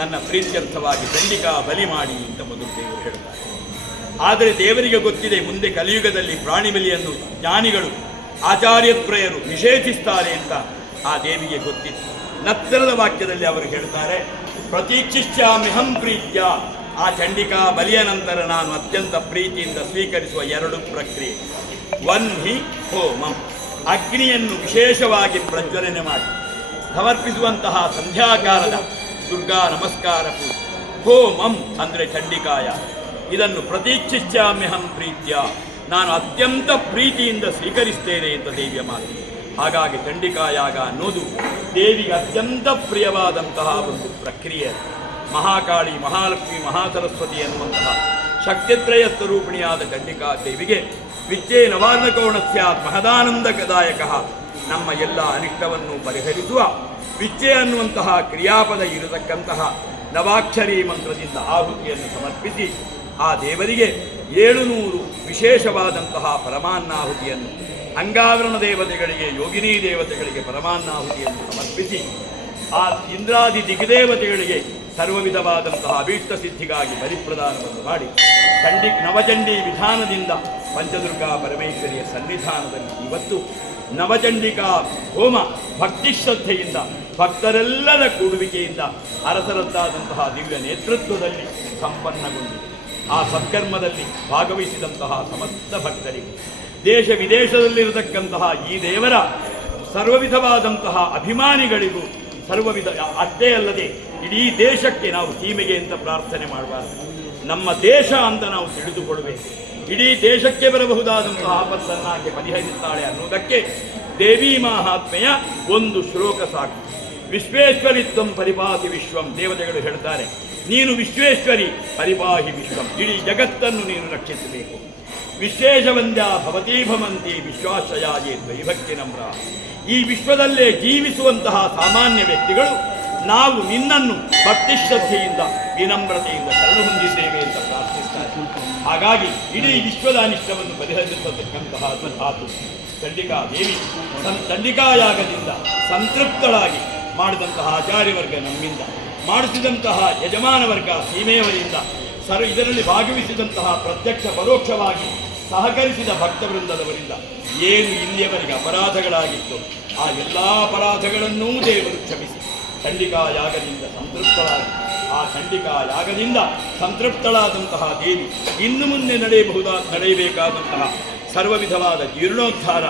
ನನ್ನ ಪ್ರೀತ್ಯರ್ಥವಾಗಿ ಚಂಡಿಕಾ ಬಲಿ ಮಾಡಿ ಅಂತ ಮೊದಲು ದೇವರು ಹೇಳ್ತಾರೆ. ಆದರೆ ದೇವರಿಗೆ ಗೊತ್ತಿದೆ ಮುಂದೆ ಕಲಿಯುಗದಲ್ಲಿ ಪ್ರಾಣಿ ಬಲಿಯನ್ನು ಜ್ಞಾನಿಗಳು ಆಚಾರ್ಯತ್ರಯರು ನಿಷೇಧಿಸ್ತಾರೆ ಅಂತ ಆ ದೇವಿಗೆ ಗೊತ್ತಿತ್ತು. ನಂತರದ ವಾಕ್ಯದಲ್ಲಿ ಅವರು ಹೇಳ್ತಾರೆ, ಪ್ರತೀಕ್ಷಿಷ್ಯಾಮ್ಯಹಂ ಪ್ರೀತ್ಯ. ಆ ಚಂಡಿಕಾ ಬಲಿಯ ನಂತರ ನಾನು ಅತ್ಯಂತ ಪ್ರೀತಿಯಿಂದ ಸ್ವೀಕರಿಸುವ ಎರಡು ಪ್ರಕ್ರಿಯೆ. ವನ್ಹಿ ಹೋಮಂ, ಅಗ್ನಿಯನ್ನು ವಿಶೇಷವಾಗಿ ಪ್ರಜ್ವಲನೆ ಮಾಡಿ ಸಮರ್ಪಿಸುವಂತಹ ಸಂಧ್ಯಾಕಾಲದ ದುರ್ಗಾ ನಮಸ್ಕಾರ ಪೂಜೆ. ಹೋಮಂ ಅಂದರೆ ಚಂಡಿಕಾಯ. ಇದನ್ನು ಪ್ರತೀಕ್ಷಿಷ್ಯಾಮ್ಯಹಂ ಪ್ರೀತ್ಯ, ನಾನು ಅತ್ಯಂತ ಪ್ರೀತಿಯಿಂದ ಸ್ವೀಕರಿಸ್ತೇನೆ ಅಂತ ದೇವಿಯ ಮಾತು. ಹಾಗಾಗಿ ಚಂಡಿಕಾಯಾಗ ಅನ್ನೋದು ದೇವಿಗೆ ಅತ್ಯಂತ ಪ್ರಿಯವಾದಂತಹ ಒಂದು ಪ್ರಕ್ರಿಯೆ. ಮಹಾಕಾಳಿ, ಮಹಾಲಕ್ಷ್ಮಿ, ಮಹಾಸರಸ್ವತಿ ಎನ್ನುವಂತಹ ಶಕ್ತಿತ್ರಯ ಸ್ವರೂಪಿಣಿಯಾದ ಚಂಡಿಕಾ ದೇವಿಗೆ ವಿಚ್ಚೇ ನವಾರ್ಣಕೋಣ ಸ್ಯಾತ್ ಮಹದಾನಂದದಾಯಕ, ನಮ್ಮ ಎಲ್ಲ ಅನಿಷ್ಟವನ್ನು ಪರಿಹರಿಸುವ ವಿಚ್ಚೆ ಅನ್ನುವಂತಹ ಕ್ರಿಯಾಪದ ಇರತಕ್ಕಂತಹ ನವಾಕ್ಷರಿ ಮಂತ್ರದಿಂದ ಆಹುತಿಯನ್ನು ಸಮರ್ಪಿಸಿ ಆ ದೇವರಿಗೆ 700 ವಿಶೇಷವಾದಂತಹ ಪರಮಾನ್ನಾಹುತಿಯನ್ನು, ಅಂಗಾವರಣ ದೇವತೆಗಳಿಗೆ, ಯೋಗಿನಿ ದೇವತೆಗಳಿಗೆ ಪರಮಾನ್ನಾಹುತಿಯನ್ನು ಸಮರ್ಪಿಸಿ ಆ ಇಂದ್ರಾದಿ ದಿಗ್ದೇವತೆಗಳಿಗೆ ಸರ್ವ ವಿಧವಾದಂತಹ ಅಭೀಷ್ಟ ಸಿದ್ಧಿಗಾಗಿ ಬಲಿಪ್ರದಾನವನ್ನು ಮಾಡಿ ನವಚಂಡಿ ವಿಧಾನದಿಂದ ಪಂಚದುರ್ಗಾ ಪರಮೇಶ್ವರಿಯ ಸನ್ನಿಧಾನದಲ್ಲಿ ಇವತ್ತು ನವಚಂಡಿಕಾ ಹೋಮ ಭಕ್ತಿ ಶ್ರದ್ಧೆಯಿಂದ ಭಕ್ತರೆಲ್ಲರ ಕೂಡುವಿಕೆಯಿಂದ ಅರಸರದ್ದಾದಂತಹ ದಿವ್ಯ ನೇತೃತ್ವದಲ್ಲಿ ಸಂಪನ್ನಗೊಂಡಿದೆ. ಆ ಸತ್ಕರ್ಮದಲ್ಲಿ ಭಾಗವಹಿಸಿದಂತಹ ಸಮಸ್ತ ಭಕ್ತರಿಗೂ, ದೇಶ ವಿದೇಶದಲ್ಲಿರತಕ್ಕಂತಹ ಈ ದೇವರ ಸರ್ವವಿಧವಾದಂತಹ ಅಭಿಮಾನಿಗಳಿಗೂ, ಸರ್ವವಿಧ ಅಷ್ಟೇ ಅಲ್ಲದೆ ಇಡೀ ದೇಶಕ್ಕೆ ನಾವು ಸೀಮೆಗೆ ಅಂತ ಪ್ರಾರ್ಥನೆ ಮಾಡಬಾರದು, ನಮ್ಮ ದೇಶ ಅಂತ ನಾವು ತಿಳಿದುಕೊಳ್ಳಬೇಕು. ಇಡೀ ದೇಶಕ್ಕೆ ಬರಬಹುದಾದಂತಹ ಆಪತ್ತನ್ನಾಕೆ ಪರಿಹರಿಸ್ತಾಳೆ ಅನ್ನುವುದಕ್ಕೆ ದೇವಿ ಮಹಾತ್ಮೆಯ ಒಂದು ಶ್ಲೋಕ ಸಾಕು. ವಿಶ್ವೇಶ್ವರಿತ್ವಂ ಪರಿಪಾತಿ ವಿಶ್ವಂ. ದೇವತೆಗಳು ಹೇಳ್ತಾರೆ, ನೀನು ವಿಶ್ವೇಶ್ವರಿ, ಪರಿಪಾಹಿ ವಿಶ್ವಂ. ಇಡೀ ಜಗತ್ತನ್ನು ನೀನು ರಕ್ಷಿಸಬೇಕು. ವಿಶೇಷವಂದ್ಯ ಭವತೀ ಭವಂತಿ ವಿಶ್ವಾಶ್ರಯಾಜೇ ದ್ವೈಭಕ್ತಿ ನಮ್ರ. ಈ ವಿಶ್ವದಲ್ಲೇ ಜೀವಿಸುವಂತಹ ಸಾಮಾನ್ಯ ವ್ಯಕ್ತಿಗಳು ನಾವು ನಿನ್ನನ್ನು ಭಕ್ತಿ ಶ್ರದ್ಧೆಯಿಂದ ವಿನಮ್ರತೆಯಿಂದ ಶರಣು ಹೊಂದಿದ್ದೇವೆ ಅಂತ ಪ್ರಾರ್ಥಿಸ್ತಾರೆ. ಹಾಗಾಗಿ ಇಡೀ ವಿಶ್ವದ ಅನಿಷ್ಟವನ್ನು ಪರಿಹರಿಸತಕ್ಕಂತಹ ಆತು ಚಂಡಿಕಾ ದೇವಿ ಚಂಡಿಕಾಯಾಗದಿಂದ ಸಂತೃಪ್ತಳಾಗಿ ಮಾಡಿದಂತಹ ಆಚಾರ್ಯವರ್ಗ ನಮ್ಮಿಂದ, ಮಾಡಿಸಿದಂತಹ ಯಜಮಾನ ವರ್ಗ ಸೀಮೆಯವರಿಂದ, ಇದರಲ್ಲಿ ಭಾಗವಹಿಸಿದಂತಹ ಪ್ರತ್ಯಕ್ಷ ಪರೋಕ್ಷವಾಗಿ ಸಹಕರಿಸಿದ ಭಕ್ತವೃಂದದವರಿಂದ ಏನು ಇಲ್ಲಿಯವರೆಗೆ ಅಪರಾಧಗಳಾಗಿತ್ತು ಆ ಎಲ್ಲ ಅಪರಾಧಗಳನ್ನೂ ದೇವರು ಕ್ಷಮಿಸಿ ಚಂಡಿಕಾ ಯಾಗದಿಂದ ಸಂತೃಪ್ತಳಾಗಿ, ಆ ಚಂಡಿಕಾ ಯಾಗದಿಂದ ಸಂತೃಪ್ತಳಾದಂತಹ ದೇವಿ ಇನ್ನು ಮುಂದೆ ನಡೆಯಬೇಕಾದಂತಹ ಸರ್ವ ವಿಧವಾದ ಜೀರ್ಣೋದ್ಧಾರ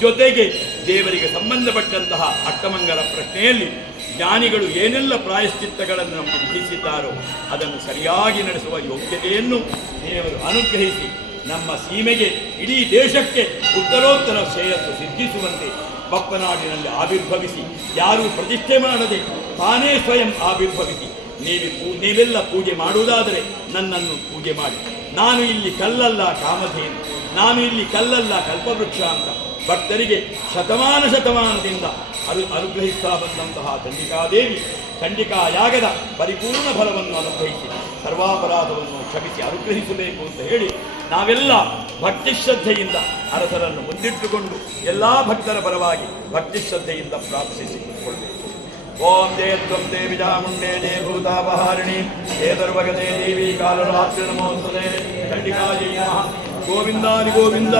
ಜೊತೆಗೆ ದೇವರಿಗೆ ಸಂಬಂಧಪಟ್ಟಂತಹ ಅಷ್ಟಮಂಗಲ ಪ್ರಶ್ನೆಯಲ್ಲಿ ಜ್ಞಾನಿಗಳು ಏನೆಲ್ಲ ಪ್ರಾಯಶ್ಚಿತ್ತಗಳನ್ನು ನಮಗೆ ವಿಧಿಸಿದ್ದಾರೋ ಅದನ್ನು ಸರಿಯಾಗಿ ನಡೆಸುವ ಯೋಗ್ಯತೆಯನ್ನು ದೇವರು ಅನುಗ್ರಹಿಸಿ ನಮ್ಮ ಸೀಮೆಗೆ, ಇಡೀ ದೇಶಕ್ಕೆ ಉತ್ತರೋತ್ತರ ಶ್ರೇಯಸ್ಸು ಸಿದ್ಧಿಸುವಂತೆ ಬಪ್ಪನಾಡಿನಲ್ಲಿ ಆವಿರ್ಭವಿಸಿ, ಯಾರೂ ಪ್ರತಿಷ್ಠೆ ಮಾಡದೆ ತಾನೇ ಸ್ವಯಂ ಆವಿರ್ಭವಿಸಿ, ನೀವೆಲ್ಲ ಪೂಜೆ ಮಾಡುವುದಾದರೆ ನನ್ನನ್ನು ಪೂಜೆ ಮಾಡಿ, ನಾನು ಇಲ್ಲಿ ಕಲ್ಲಲ್ಲ ಕಾಮಧೇನು, ನಾನು ಇಲ್ಲಿ ಕಲ್ಲಲ್ಲ ಕಲ್ಪವೃಕ್ಷ ಅಂತ ಭಕ್ತರಿಗೆ ಶತಮಾನದಿಂದ ಅನುಗ್ರಹಿಸ್ತಾ ಬಂದಂತಹ ಚಂಡಿಕಾದೇವಿ ಚಂಡಿಕಾ ಯಾಗದ ಪರಿಪೂರ್ಣ ಫಲವನ್ನು ಅನುಗ್ರಹಿಸಿ ಸರ್ವಾಪರಾಧವನ್ನು ಕ್ಷಮಿಸಿ ಅನುಗ್ರಹಿಸಬೇಕು ಅಂತ ಹೇಳಿ ನಾವೆಲ್ಲ ಭಕ್ತಿ ಶ್ರದ್ಧೆಯಿಂದ ಅರಸರನ್ನು ಮುಂದಿಟ್ಟುಕೊಂಡು ಎಲ್ಲ ಭಕ್ತರ ಪರವಾಗಿ ಭಕ್ತಿ ಶ್ರದ್ಧೆಯಿಂದ ಪ್ರಾರ್ಥಿಸಿಕೊಳ್ಳಬೇಕು. ಓಂ ಜಯ ತ್ವಂ ದೇವಿ ಚಾಮುಂಡೇ ಜಯ ಭೂತಾಪಹಾರಿಣಿ ಜಯ ಸರ್ವಗತೆ ದೇವಿ ಕಾಲರಾತ್ರಿ ನಮೋಸ್ತುತೇ ಚಂಡಿಕಾ ಜಯ ನಮಃ. ಗೋವಿಂದಾನಿ ಗೋವಿಂದ.